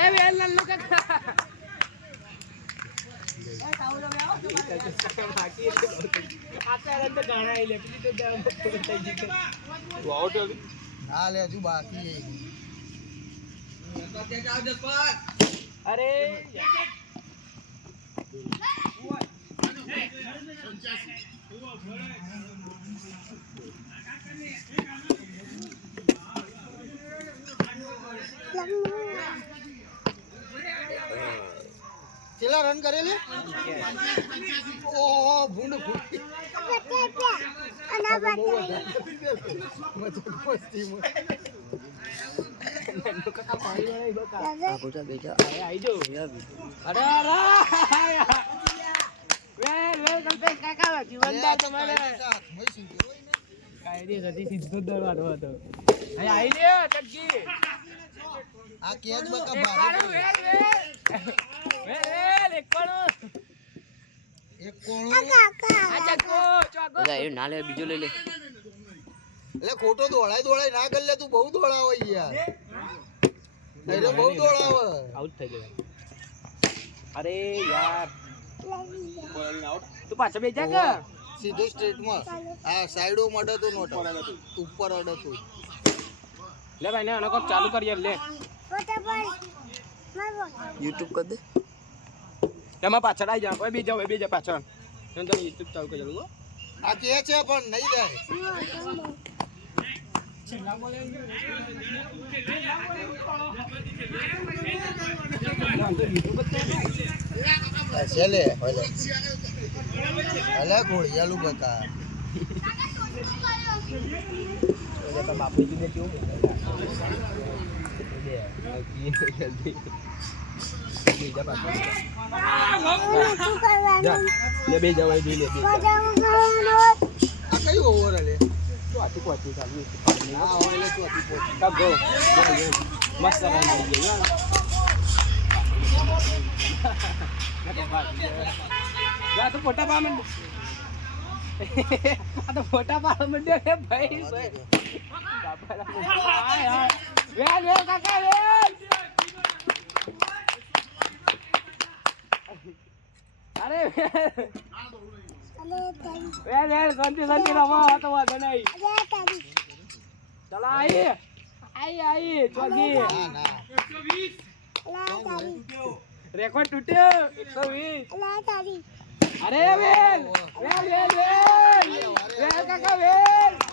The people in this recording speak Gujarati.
અરે વેલ નલ્લો કાકા ના લે હજુ બાકી અરે કેટલા રન કરેલી ઓ ભૂંડ ફૂટી આ કેદ બકા એક કોણું ના લે બીજો લઈ લે એટલે ખોટો દોડાય ના કર લે તું બહુ દોડાવે યાર એટલે બહુ દોડાવે આઉટ થઈ ગયો અરે યાર તું પાછો બેજા કે સીધો સ્ટ્રેટ માં આ સાઈડો મડે તો નોટ ઉપર અડે તો લે ભાઈ ને આનો કોક ચાલુ કરીએ લે YouTube કર દે એમાં પાછળ આવી જા કોઈ બીજા પાછળ તમે YouTube ચાલુ કરી દો આ કે છે પણ નહીં જાય ચલે અલે ઘોડિયાલું બતા બાપુ જી કેવું બે જવાય જોઈ લે આ કઈ ઓવર લે ચોથી પહોંચી ચાલુ હા ઓલે ચોથી પોચી ગો મસ્ત રન આવી ગયો જા તો ફોટા પા મંડ આ તો ફોટા પા મંડ્યો રે ભાઈ વેલ કાકા વેલ અરે વેલ શાંતિ રમો તો વાંધો નહીં ચલો આઈ ચોથી ના રેકોર્ડ તૂટ્યો 120 અરે વેલ કાકા વેલ